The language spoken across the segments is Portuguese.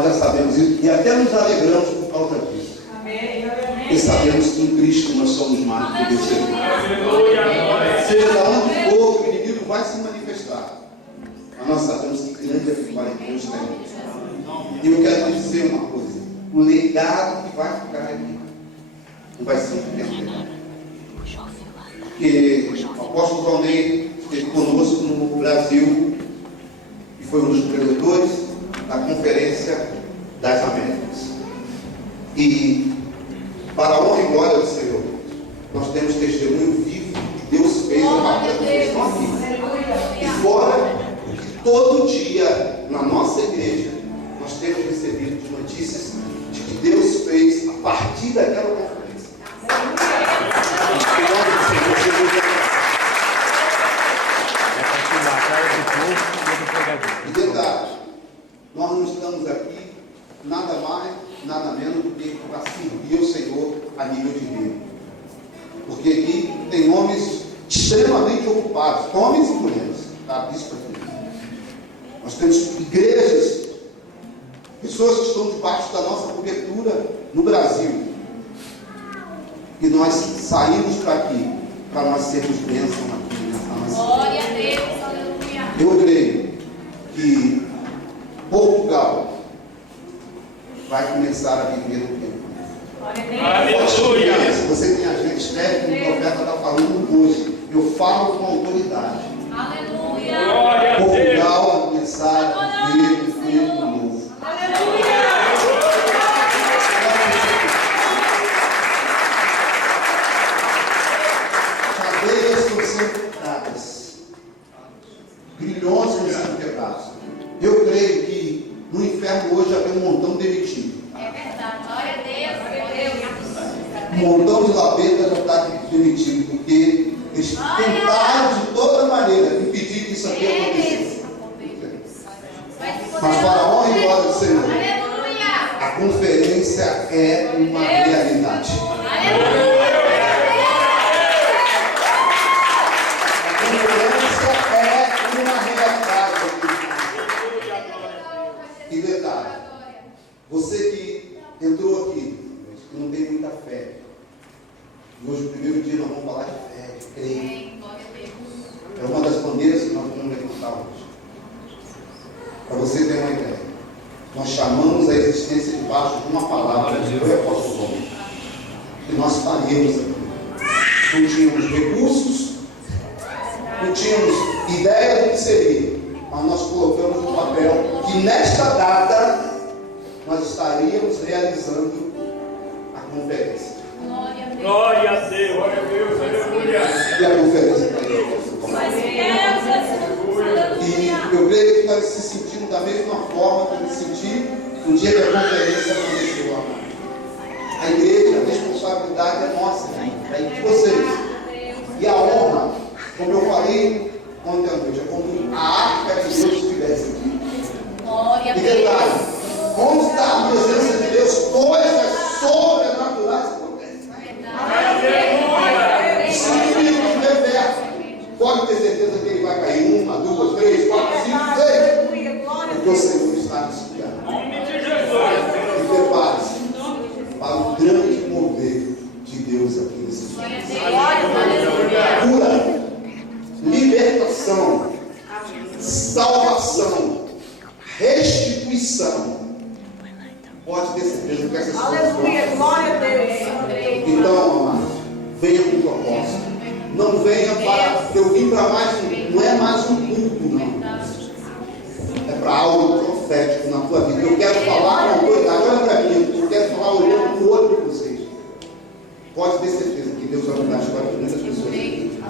Nós já sabemos isso e até nos alegramos por causa disso. E sabemos que em Cristo nós somos mais do que vencedores. Seja de onde for, o inimigo vai se manifestar. Mas nós sabemos que grande é a vitória que Deus tem. E eu quero te dizer uma coisa: o legado que vai ficar aqui não vai ser um legado. Porque o apóstolo Valnei esteve conosco no Brasil e foi um dos preletores da Conferência das Américas. E, para a honra e glória do Senhor, nós temos testemunho vivo que Deus fez a partir da questão aqui. E fora, todo dia, na nossa igreja, nós temos recebido notícias de que Deus fez a partir daquela conferência. E detalhe, nós não estamos aqui nada mais, nada menos do que para servir o Senhor a nível de reino. Porque aqui tem homens extremamente ocupados, homens e mulheres, tá? Isso para nós temos igrejas, pessoas que estão debaixo da nossa cobertura no Brasil. E nós saímos para aqui, para nós sermos bênção aqui nessa nação. Glória a Deus, aleluia. Eu creio que Portugal vai começar a viver o tempo. Aleluia. Se você tem agente técnico, o profeta está falando hoje. Eu falo com autoridade. Aleluia. Portugal vai começar a viver um tempo novo. Aleluia. Cadeias estão sendo quebradas. Grilhões estão sendo quebrados. Eu creio que no inferno hoje já tem um montão demitido. É verdade. Glória a Deus. Um montão de labeta já está demitido, porque eles tentaram de toda maneira impedir que isso aqui acontecesse. Mas para a honra e glória do Senhor, a conferência é uma realidade. E detalhe, você que entrou aqui, que não tem muita fé, e hoje, no primeiro dia, nós vamos falar de fé, de crer. É uma das bandeiras que nós vamos levantar hoje. Para você ter uma ideia, nós chamamos a existência debaixo de uma palavra que foi o apóstolo João, que nós faríamos aqui. Não tínhamos recursos, não tínhamos ideia do que seria. Mas nós colocamos no papel que nesta data nós estaríamos realizando a conferência. Glória a Deus, glória a Deus, aleluia. E a conferência está aí. E eu creio que nós se sentimos da mesma forma que eu me senti no dia que a conferência aconteceu lá. A igreja, a responsabilidade é nossa, é de vocês. E a honra, como eu falei ontem à noite, é como a arca de Deus estivesse aqui. E detalhe, onde está a presença de Deus, coisas sobrenaturais acontecem. Se o inimigo estiver perto, pode ter certeza que ele vai cair 1, 2, 3, 4, 5, 6. Porque o Senhor está nos guiando. E prepare-se para o grande mover de Deus aqui nesse dia. Cura, libertação, salvação, restituição. Pode ter certeza que essas coisas. Aleluia, glória a Deus. Então, amados, venha com propósito. Não venha para. Eu vim para mais um. Não é mais um culto, não. É para algo profético na tua vida. Eu quero falar com autoridade. Olha para mim. Eu quero falar olhando para o olho de vocês. Pode ter certeza que Deus vai mudar a história de muitas pessoas aqui.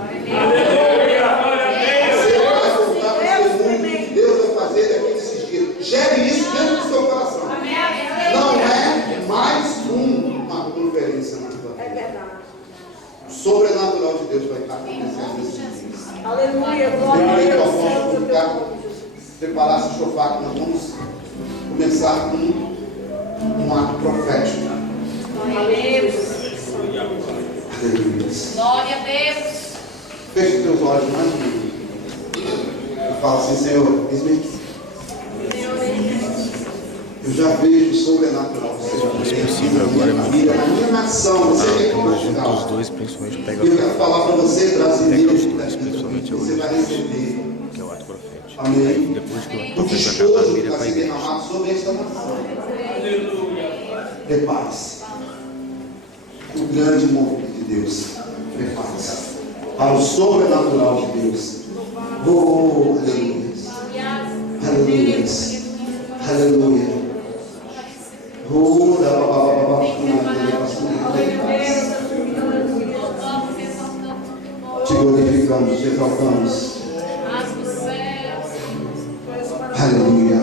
Você vai contar o testemunho que Deus vai fazer daqui nesses dias. Gere isso dentro do seu coração. Não é mais uma conferência na tua vida. É verdade. O sobrenatural de Deus vai estar acontecendo nesses dias. Aleluia, glória a Deus. Preparar esse chofar, que nós vamos começar com um ato profético. Glória a Deus. Glória a Deus. Feche os teus olhos mais um minuto. Eu falo assim, Senhor, eis-me aqui. Eu Eu já vejo o sobrenatural. Se possível agora, na minha nação, você vem para Portugal. os dois, principalmente, pega Eu quero falar para você, brasileiro, os que dois, principalmente você vai receber. que é o ato profético. Amém. Aí, depois que o ato O profético acaba, despojo que vira está para a sendo igreja. derramado sobre esta nação. Prepare-se. O grande movimento de Deus. Prepare-se para o sobrenatural de Deus. Oh, aleluia. Aleluia. Aleluia. Oh, da babá, te glorificamos, te exaltamos. Aleluia.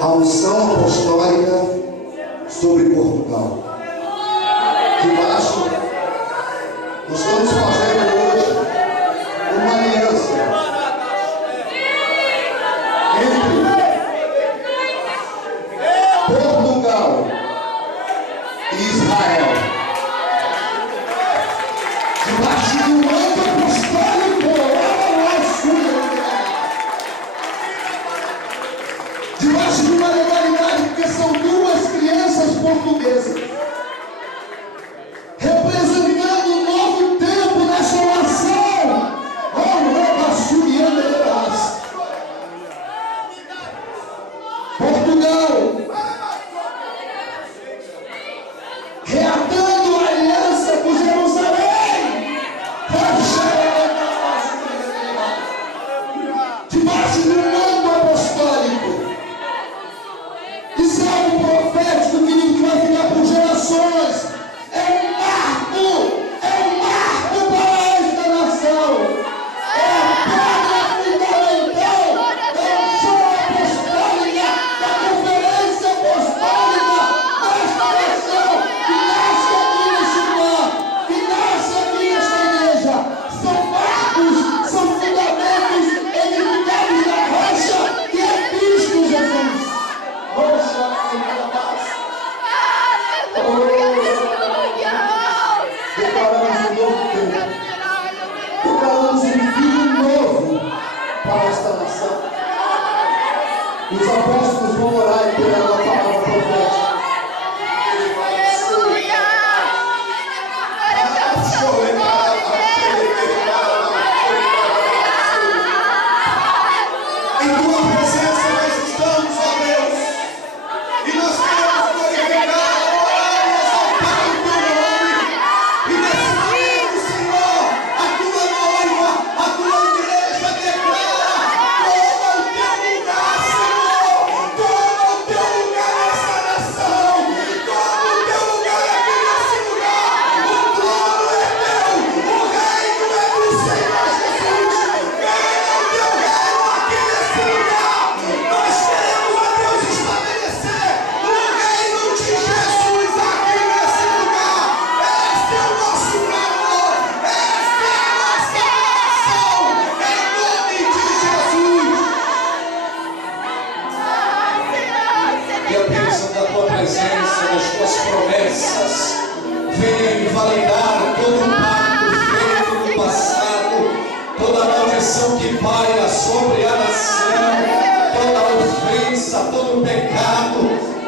A unção apostólica sobre Portugal. Debaixo, nós estamos fazendo hoje uma aliança entre Portugal e Israel. Debaixo do manto apostólico, debaixo de uma legalidade, porque são duas crianças portuguesas. Este é o nosso clamor. Esta é a nossa oração. Em nome de Jesus. Que a bênção da tua presença, das tuas promessas, venha invalidar todo o pacto feito no passado, toda maldição que paira sobre a nação, toda ofensa, todo pecado,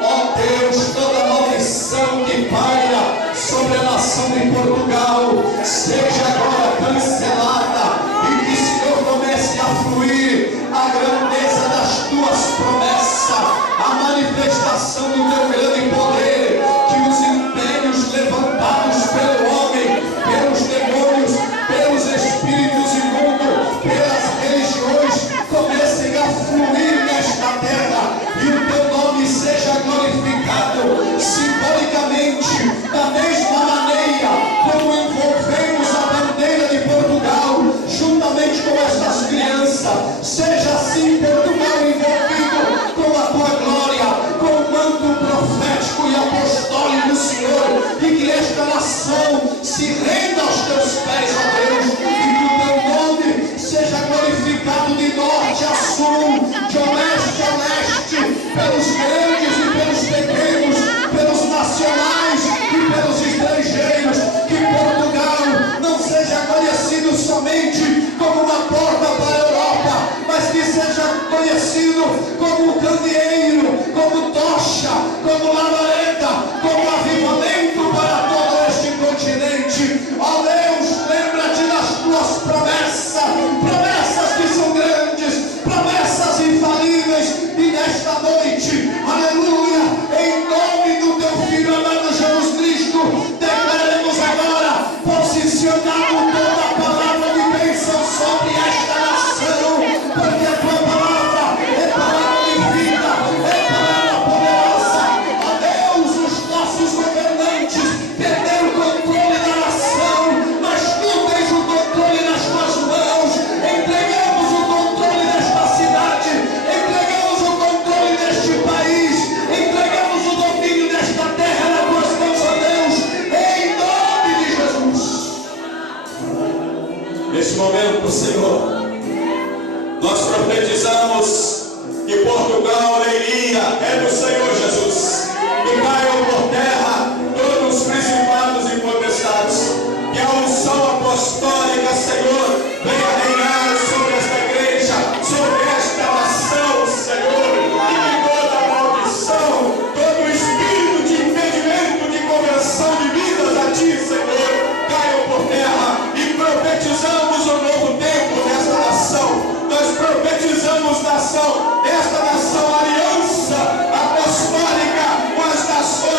ó Deus, toda maldição que paira sobre a nação de Portugal, seja agora cancelada e que o Senhor comece a fluir a grandeza das tuas promessas, a manifestação do teu grande poder, que os impérios levantados pelo homem, pelos demônios, pelos espíritos imundos, pelas religiões, comecem a fluir nesta terra e o teu nome seja glorificado simbolicamente, da mesma maneira como envolvemos a bandeira de Portugal juntamente com estas crianças. Seja assim Portugal envolvido com a tua glória, com o manto profético e apostólico do Senhor, e que esta nação se renda aos teus pés, ó Deus, e que o teu nome seja glorificado de norte a sul, de oeste a leste, pelos grandes e pelos pequenos, pelos nacionais e pelos estrangeiros. Que Portugal não seja conhecido somente como uma porta para a Europa, mas que seja conhecido como candeeiro, como tocha, como labareda, como avivamento para todo este continente. Ó Deus, lembra-te das tuas promessas, promessas que são grandes, promessas infalíveis, e nesta noite, aleluia, em nome do teu Filho amado Jesus Cristo, declaremos agora, posicionado toda a palavra de bênção sobre esta nação, porque a tua palavra é palavra de vida, é palavra poderosa. Ó Deus, os nossos governantes perderam o controle da nação, mas tu tens o controle nas tuas mãos. Entregamos o controle desta cidade, entregamos o controle deste país, entregamos o domínio desta terra nas tuas mãos, ó Deus, em nome de Jesus. Neste momento, Senhor, nós profetizamos que Portugal iria, é do Senhor Jesus, e caiam por terra todos os principados e potestades, que a unção apostólica, Senhor, venha reinar sobre esta igreja, sobre esta nação, Senhor, e que toda maldição, todo espírito de impedimento, de conversão de vidas a Ti, Senhor, caiam por terra, e profetizamos o novo tempo desta nação. Nós profetizamos esta nação, aliança apostólica com as nações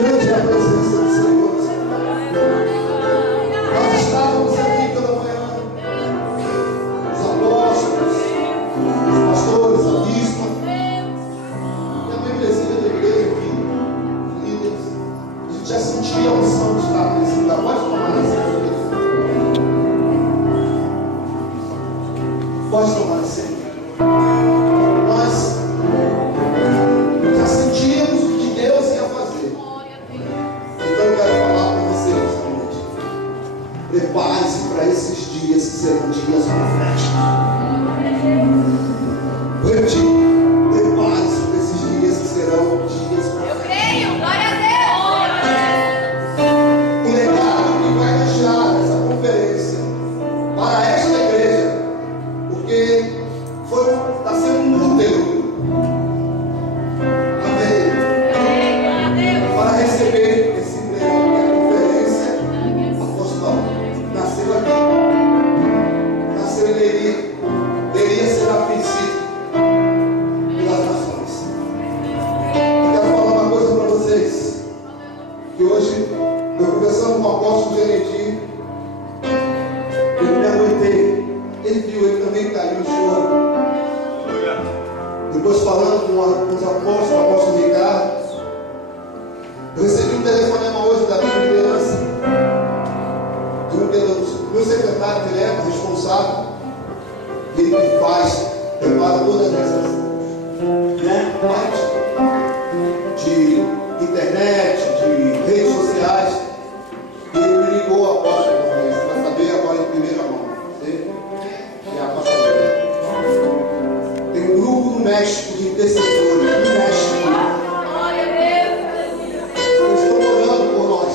Grande é a presença do Senhor. Nós estávamos aqui pela manhã, os apóstolos, os pastores, a bispa, e a membresia da igreja aqui, os líderes. A gente já sentia a unção de estar nesse lugar. Pode tomar licença. Pode tomar licença. Nós já sentíamos o que Deus ia fazer. Então eu quero falar para você nessa noite. Prepare-se para esses dias que serão dias proféticos. Vou repetir. Prepare-se para esses dias que serão dias proféticos. Eu creio, glória a Deus. O legado que vai deixar essa conferência para esta igreja, porque está sendo um modelo. Amém. Para receber esse prêmio, que é a conferência apostólica. Nasceu aqui. Nasceu em Leiria. Leiria será vencido pelas nações. Eu quero falar uma coisa para vocês. Que hoje, eu conversando com o apóstolo Jeredi, eu me aguentei. Ele viu, ele também caiu no choro. Depois falando com os apóstolos, o apóstolo Ricardo, eu recebi um telefonema hoje da minha liderança, do meu secretário direto, responsável, ele que faz, prepara todas essas partes de internet, de redes sociais. E ele me ligou após uma vez, você vai saber agora em primeira mão. Você é a pastora. Tem um grupo no México de intercessores, no México. Glória a Deus. Eles estão orando por nós.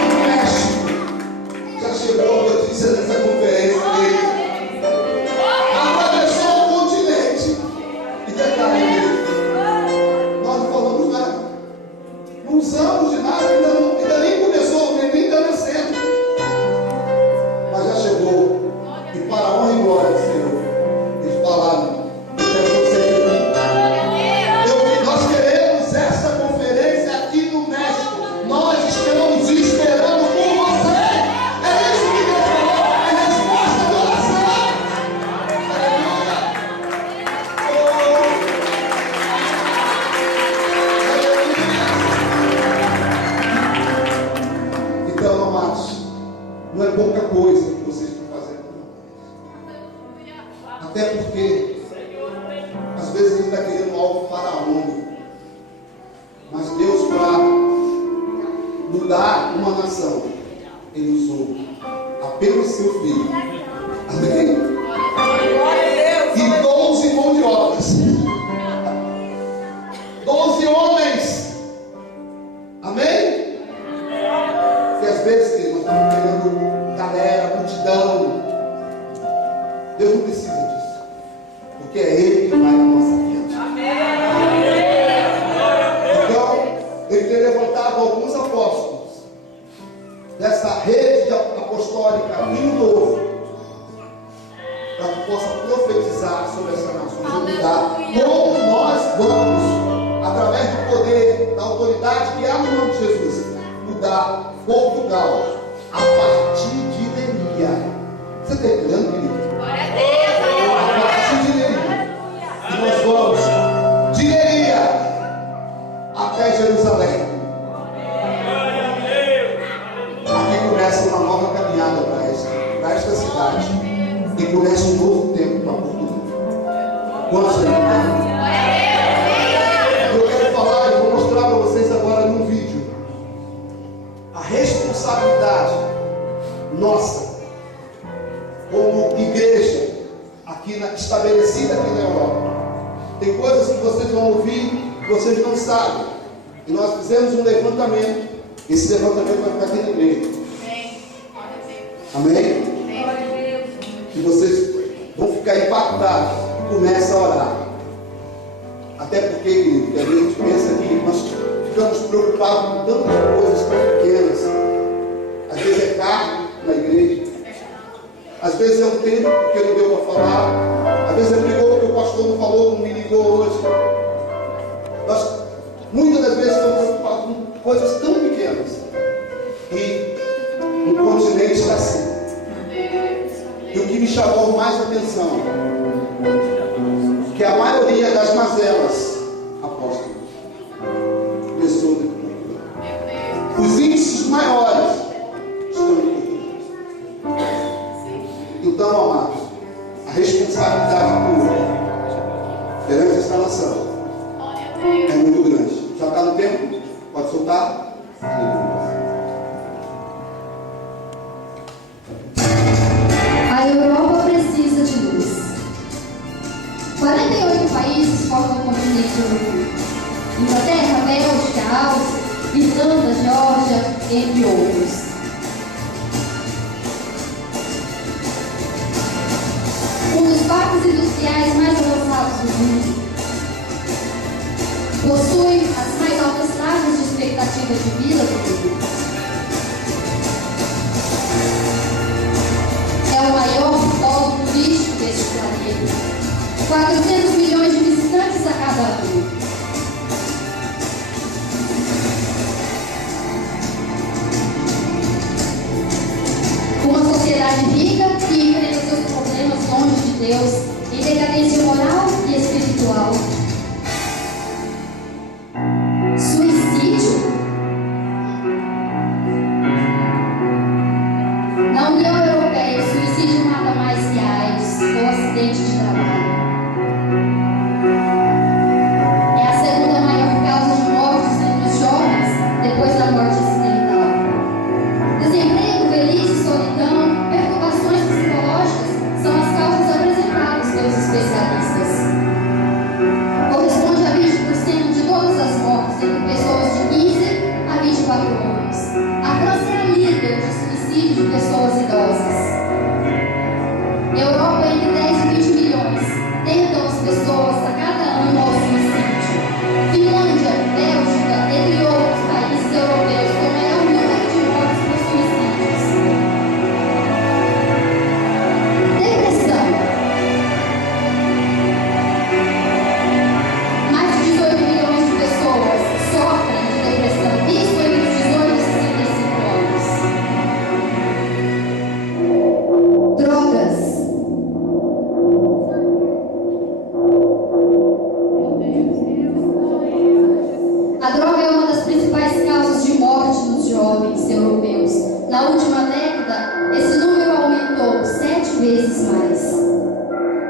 No México já chegou a notícia dessa conferência dele. Atravessou o continente e declarou. Nós não falamos nada. Não usamos de nada, ainda nem começou, nem está nascendo. Mas já chegou. E para a honra e glória do Senhor, eles falaram: eu quero você aqui. Nós queremos essa conferência aqui no México. Nós estamos esperando por você. É isso que Deus falou. É resposta de oração. Aleluia. Então, amados, não é pouca coisa que vocês estão fazendo. Até porque, às vezes, a gente está querendo algo faraônico. Mas Deus, para mudar uma nação, Ele usou apenas seu filho. Amém? Glória a Deus. E 12 mão de obras. 12 homens. Amém? Porque às vezes, querido, nós estamos querendo galera, multidão. Deus não precisa disso. Porque é Ele que vai na nossa vida. Então, Ele tem levantado alguns apóstolos dessa rede apostólica Vinho Novo, para que possa profetizar sobre essa nação e mudar. Como nós vamos, através do poder, da autoridade que há no nome de Jesus, mudar Portugal a partir de Leiria. Você está entendendo, querido? Glória a Deus. A partir de Leiria. E nós vamos de Leiria até Jerusalém. Aqui começa uma nova caminhada para esta cidade. E começa um novo tempo para Portugal. Quantos acreditam? Eu quero falar, eu vou mostrar para vocês agora num vídeo a responsabilidade nossa como igreja estabelecida aqui na Europa. Tem coisas que vocês vão ouvir que vocês não sabem. E nós fizemos um levantamento. Esse levantamento vai ficar aqui na igreja. Amém? E vocês vão ficar impactados e começam a orar. Até porque, querido, a gente pensa que nós ficamos preocupados com tantas coisas tão pequenas. Às vezes é carne na igreja. Às vezes é um tempo porque não deu para falar. Às vezes é brigou porque o pastor não falou, não me ligou hoje. Nós, muitas das vezes, estamos preocupados com coisas tão pequenas. E o continente está assim. E o que me chamou mais atenção, que a maioria das mazelas, apóstolo, pessoas, os índices maiores estão aqui. Então, amados, a responsabilidade tua perante esta nação é muito grande. Já está no tempo? Pode soltar? A Europa precisa de luz. 48 países formam o continente europeu. Inglaterra, Bélgica, Áustria, Irlanda, Geórgia, entre outros. Um dos parques industriais mais avançados do mundo. Possui as mais altas taxas de expectativa de vida do mundo. É o maior polo turístico deste planeta. 400 milhões de visitantes a cada ano. Uma sociedade rica que enfrenta seus problemas longe de Deus, em decadência moral e espiritual.